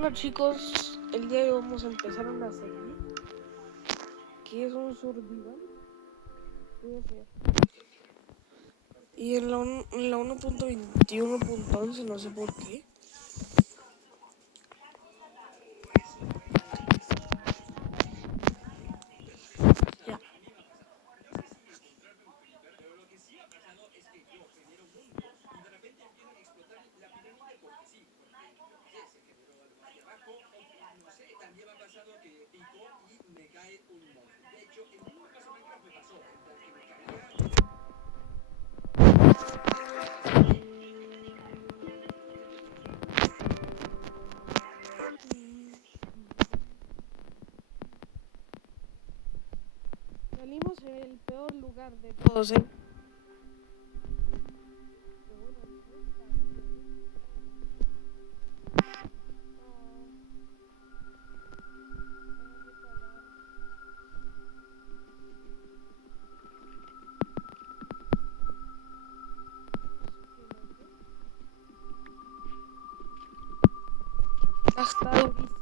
Bueno chicos, el día de hoy vamos a empezar una serie que es un survival. Y en la 1.21.11 no sé por qué. Ya. Salimos en el peor lugar de todos, ¿eh? Está durísimo.